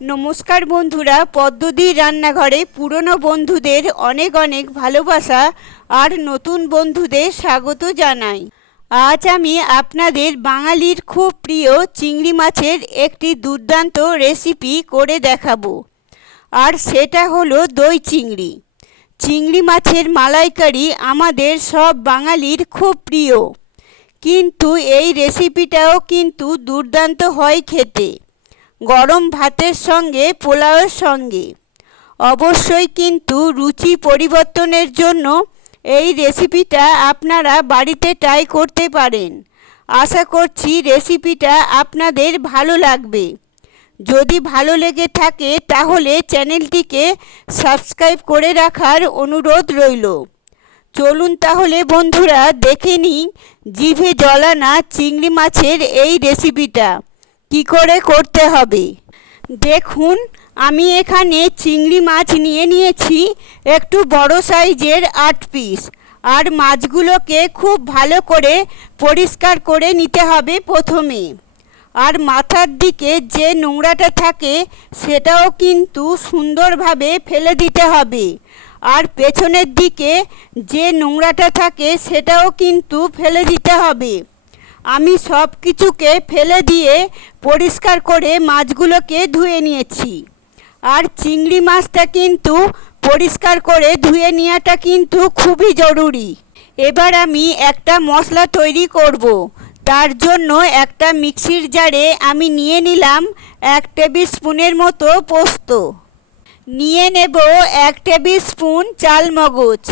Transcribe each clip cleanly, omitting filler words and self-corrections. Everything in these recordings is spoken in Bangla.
নমস্কার বন্ধুরা, পদ্মদির রান্নাঘরে পুরনো বন্ধুদের অনেক অনেক ভালোবাসা আর নতুন বন্ধুদের স্বাগত জানাই। আজ আমি আপনাদের বাঙালির খুব প্রিয় চিংড়ি মাছের একটি দুর্দান্ত রেসিপি করে দেখাবো। আর সেটা হলো দই চিংড়ি। চিংড়ি মাছের মালাইকারি আমাদের সব বাঙালির খুব প্রিয়, কিন্তু এই রেসিপিটাও কিন্তু দুর্দান্ত হয় খেতে, গরম ভাতের সঙ্গে, পোলাওয়ের সঙ্গে। অবশ্যই কিন্তু রুচি পরিবর্তনের জন্য এই রেসিপিটা আপনারা বাড়িতে ট্রাই করতে পারেন। আশা করছি রেসিপিটা আপনাদের ভালো লাগবে। যদি ভালো লেগে থাকে তাহলে চ্যানেলটিকে সাবস্ক্রাইব করে রাখার অনুরোধ রইল। চলুন তাহলে বন্ধুরা দেখে নিই জিভে জল আনা চিংড়ি মাছের এই রেসিপিটা কি করে করতে হবে। দেখুন, আমি এখানে চিংড়ি মাছ নিয়েছি একটু বড় সাইজের 8 পিস। আর মাছগুলোকে খুব ভালো করে পরিষ্কার করে নিতে হবে প্রথমে। আর মাথার দিকে যে নোংরাটা থাকে সেটাও কিন্তু সুন্দরভাবে ফেলে দিতে হবে। আর পেছনের দিকে যে নোংরাটা থাকে সেটাও কিন্তু ফেলে দিতে হবে। আমি সব কিছুকে ফেলে দিয়ে পরিষ্কার করে মাছগুলোকে ধুয়ে নিয়েছি। আর চিংড়ি মাছটা কিন্তু পরিষ্কার করে ধুয়ে নেওয়াটা কিন্তু খুবই জরুরি। এবার আমি একটা মশলা তৈরি করব। তার জন্য একটা মিক্সির জারে আমি নিয়ে নিলাম 1 টেবিল স্পুনের মতো পোস্ত, নিয়ে নেব 1 টেবিল স্পুন চালমগজ,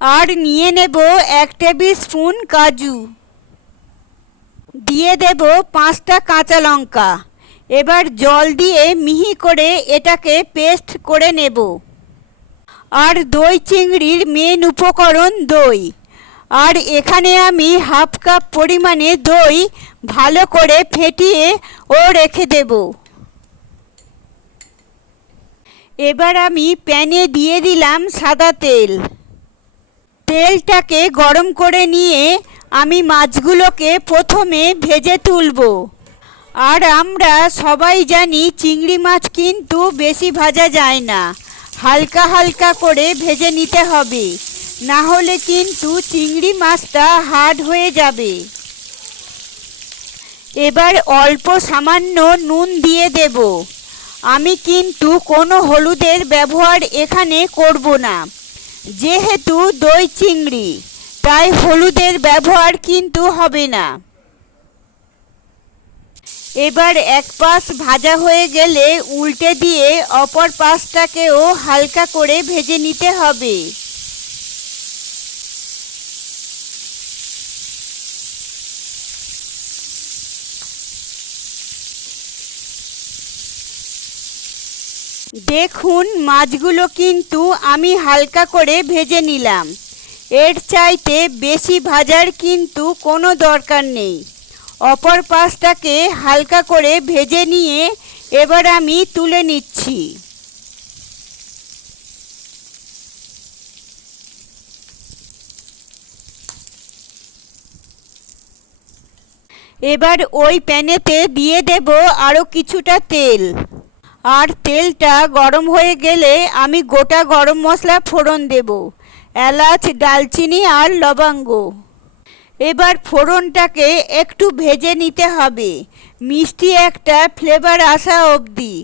আর নিয়ে নেব 1 টেবিল স্পুন কাজু, দিয়ে দেব 5টা কাঁচা লঙ্কা। এবার জল দিয়ে মিহি করে এটাকে পেস্ট করে নেব। আর দই চিংড়ির মেন উপকরণ দই। আর এখানে আমি হাফ কাপ পরিমাণে দই ভালো করে ফেটিয়ে রেখে দেব। এবার আমি প্যানে দিয়ে দিলাম সাদা তেল। তেলটাকে গরম করে নিয়ে আমি মাছগুলোকে প্রথমে ভেজে তুলব। আর আমরা সবাই জানি চিংড়ি মাছ কিন্তু বেশি ভাজা যায় না, হালকা হালকা করে ভেজে নিতে হবে, না হলে কিন্তু চিংড়ি মাছটা হার্ড হয়ে যাবে। এবার অল্প সামান্য নুন দিয়ে দেব। আমি কিন্তু কোনো হলুদের ব্যবহার এখানে করব না, যেহেতু দই চিংড়ি, তাই হলুদের ব্যবহার কিন্তু হবে না। এবার এক পাশ ভাজা হয়ে গেলে উল্টে দিয়ে অপর পাশটাকেও হালকা করে ভেজে নিতে হবে। দেখুন, মাছগুলো কিন্তু আমি হালকা করে ভেজে নিলাম। এর চাইতে বেশি ভাজার কিন্তু কোনো দরকার নেই। অপর পাশটাকে হালকা করে ভেজে নিয়ে এবার আমি তুলে নিচ্ছি। এবার ওই প্যানেতে দিয়ে দেব আরও কিছুটা তেল। আর তেলটা গরম হয়ে গেলে আমি গোটা গরম মশলা ফোড়ন দেব, এলাচ, দালচিনি আর লবঙ্গ। এবার ফোড়নটাকে একটু ভেজে নিতে হবে, মিষ্টি একটা ফ্লেভার আসা অবধি।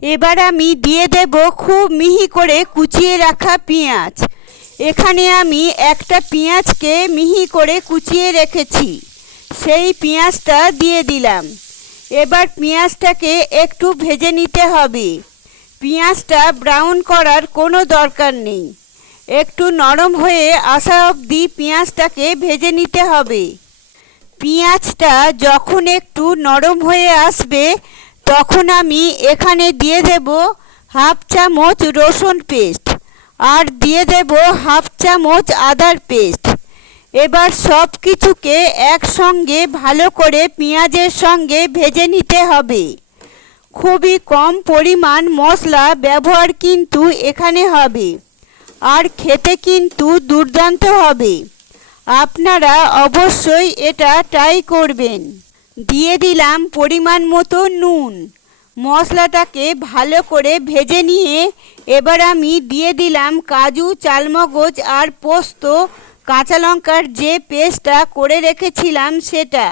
এবার আমি দিয়ে দেব খুব মিহি করে কুচিয়ে রাখা পেঁয়াজ। এখানে আমি একটা পেঁয়াজকে মিহি করে কুচিয়ে রেখেছি, সেই পেঁয়াজটা দিয়ে দিলাম। এবার পেঁয়াজটাকে একটু ভেজে নিতে হবে। পেঁয়াজটা ব্রাউন করার কোনো দরকার নেই, একটু নরম হয়ে আসা অবধি পেঁয়াজটাকে ভেজে নিতে হবে। পেঁয়াজটা যখন একটু নরম হয়ে আসবে তখন আমি এখানে দিয়ে দেব হাফ চামচ রসুন পেস্ট, আর দিয়ে দেব হাফ চামচ আদার পেস্ট। এবার সব কিছুকে একসঙ্গে ভালো করে পেঁয়াজের সঙ্গে ভেজে নিতে হবে। খুবই কম পরিমাণ মশলা ব্যবহার কিন্তু এখানে হবে, আর খেতে কিন্তু দুর্দান্ত হবে। আপনারা অবশ্যই এটা ট্রাই করবেন। দিয়ে দিলাম পরিমাণ মতো নুন। মশলাটাকে ভালো করে ভেজে নিয়ে এবার আমি দিয়ে দিলাম কাজু, চালমগজ আর পোস্ত, কাঁচা লঙ্কার যে পেস্টটা করে রেখেছিলাম সেটা,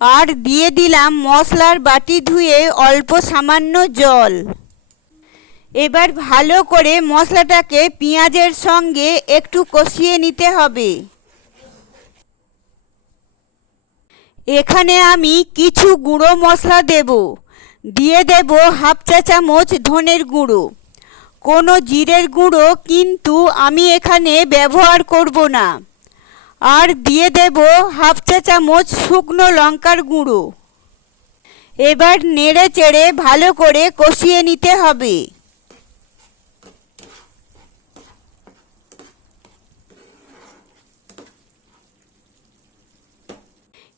আর দিয়ে দিলাম মশলার বাটি ধুয়ে অল্প সামান্য জল। এবার ভালো করে মশলাটাকে পেঁয়াজের সঙ্গে একটু কষিয়ে নিতে হবে। এখানে আমি কিছু গুঁড়ো মশলা দিয়ে দেব হাফ চা চামচ ধনের গুঁড়ো। কোনো জিরের গুঁড়ো কিন্তু আমি এখানে ব্যবহার করব না। আর দিয়ে দেব হাফ চা চামচ শুকনো লঙ্কার গুঁড়ো। এবার নেড়ে চেড়ে ভালো করে কষিয়ে নিতে হবে।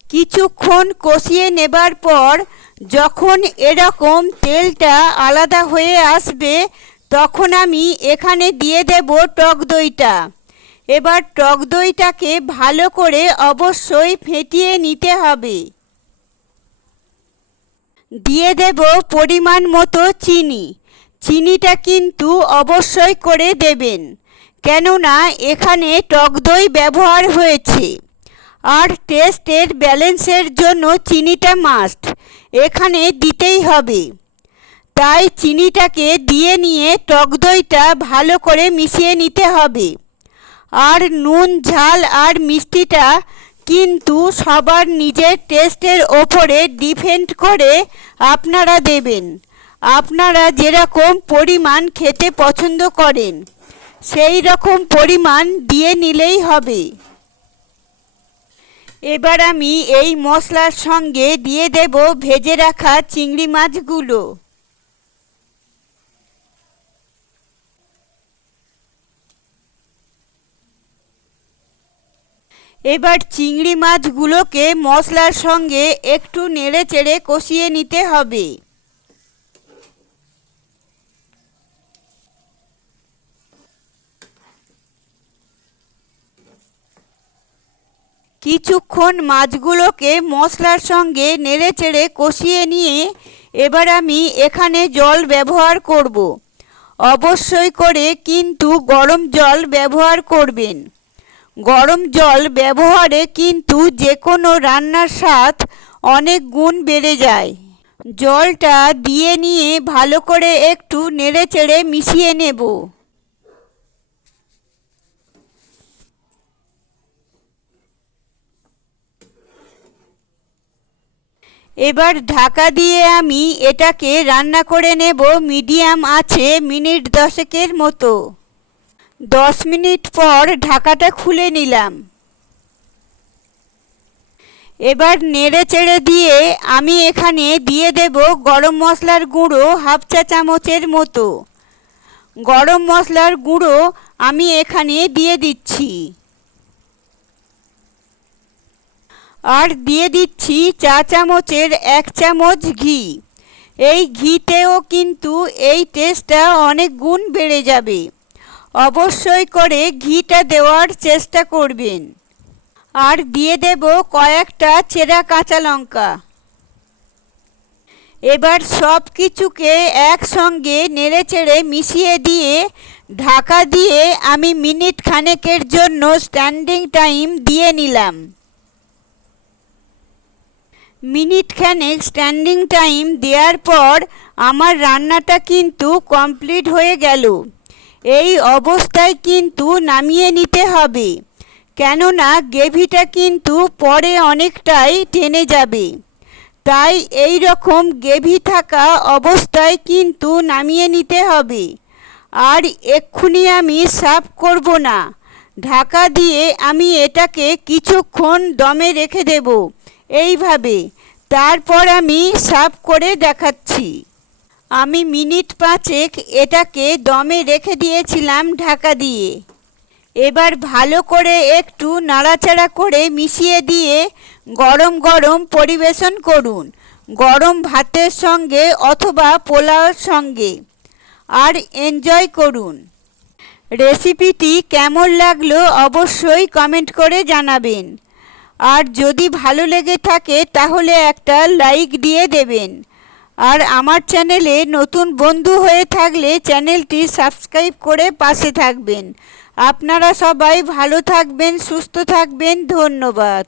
কিছুক্ষণ কষিয়ে নেবার পর যখন এরকম তেলটা আলাদা হয়ে আসবে তখন আমি এখানে দিয়ে দেব টক দইটা। এবার টক দইটাকে ভালো করে অবশ্যই ফেটিয়ে নিতে হবে। দিয়ে দেব পরিমাণ মতো চিনি। চিনিটা কিন্তু অবশ্যই করে দেবেন, কেননা এখানে টক দই ব্যবহার হয়েছে। আর টেস্টের ব্যালেন্সের জন্য চিনিটা মাস্ট, এখানে দিতেই হবে। তাই চিনিটাকে দিয়ে নিয়ে টক দইটা ভালো করে মিশিয়ে নিতে হবে। আর নুন, ঝাল আর মিষ্টিটা কিন্তু সবার নিজের টেস্টের ওপরে ডিপেন্ড করে আপনারা দেবেন। আপনারা যেরকম পরিমাণ খেতে পছন্দ করেন সেই রকম পরিমাণ দিয়ে নিলেই হবে। এবার আমি এই মশলার সঙ্গে দিয়ে দেব ভেজে রাখা চিংড়ি মাছগুলো। এবার চিংড়ি মাছগুলোকে মশলার সঙ্গে একটু নেড়ে চেড়ে কষিয়ে নিতে হবে। কিছুক্ষণ মাছগুলোকে মশলার সঙ্গে নেড়ে চেড়ে কষিয়ে নিয়ে এবার আমি এখানে জল ব্যবহার করব। অবশ্যই করে কিন্তু গরম জল ব্যবহার করবেন। গরম জল ব্যবহারে কিন্তু যে কোনো রান্নার স্বাদ অনেক গুণ বেড়ে যায়। জলটা দিয়ে নিয়ে ভালো করে একটু নেড়ে চেড়ে মিশিয়ে নেব। এবার ঢাকা দিয়ে আমি এটাকে রান্না করে নেব মিডিয়াম আঁচে মিনিট 10 মতো। 10 মিনিট পর ঢাকাটা খুলে নিলাম। এবার নেড়ে চেড়ে দিয়ে আমি এখানে দিয়ে দেব গরম মশলার গুঁড়ো হাফ চা চামচের মতো। গরম মশলার গুঁড়ো আমি এখানে দিয়ে দিচ্ছি। আর দিয়ে দিচ্ছি চা চামচের 1 চামচ ঘি। এই ঘিতেও কিন্তু এই টেস্টটা অনেক গুণ বেড়ে যাবে। অবশ্যই করে ঘিটা দেওয়ার চেষ্টা করবেন। আর দিয়ে দেব কয়েকটা চেরা কাঁচা লঙ্কা। এবার সব কিছুকে একসঙ্গে নেড়ে চেড়ে মিশিয়ে দিয়ে ঢাকা দিয়ে আমি মিনিট খানেকের জন্য স্ট্যান্ডিং টাইম দিয়ে নিলাম। মিনিট খানেক স্ট্যান্ডিং টাইম দেওয়ার পর আমার রান্নাটা কিন্তু কমপ্লিট হয়ে গেল। এই অবস্থায় কিন্তু নামিয়ে নিতে হবে, কেননা গ্রেভিটা কিন্তু পরে অনেকটাই টেনে যাবে। তাই এই রকম গ্রেভি থাকা অবস্থায় কিন্তু নামিয়ে নিতে হবে। আর এক্ষুনি আমি সার্ভ করব না, ঢাকা দিয়ে আমি এটাকে কিছুক্ষণ দমে রেখে দেব এইভাবে। তারপর আমি সার্ভ করে দেখাচ্ছি। আমি মিনিট 5 এটাকে দমে রেখে দিয়েছিলাম ঢাকা দিয়ে। এবার ভালো করে একটু নাড়াচাড়া করে মিশিয়ে দিয়ে গরম গরম পরিবেশন করুন, গরম ভাতের সঙ্গে অথবা পোলাওর সঙ্গে। আর এনজয় করুন। রেসিপিটি কেমন লাগলো অবশ্যই কমেন্ট করে জানাবেন। আর যদি ভালো লেগে থাকে তাহলে একটা লাইক দিয়ে দেবেন। আর আমার চ্যানেলে নতুন বন্ধু হয়ে থাকলে চ্যানেলটি সাবস্ক্রাইব করে পাশে থাকবেন। আপনারা সবাই ভালো থাকবেন, সুস্থ থাকবেন। ধন্যবাদ।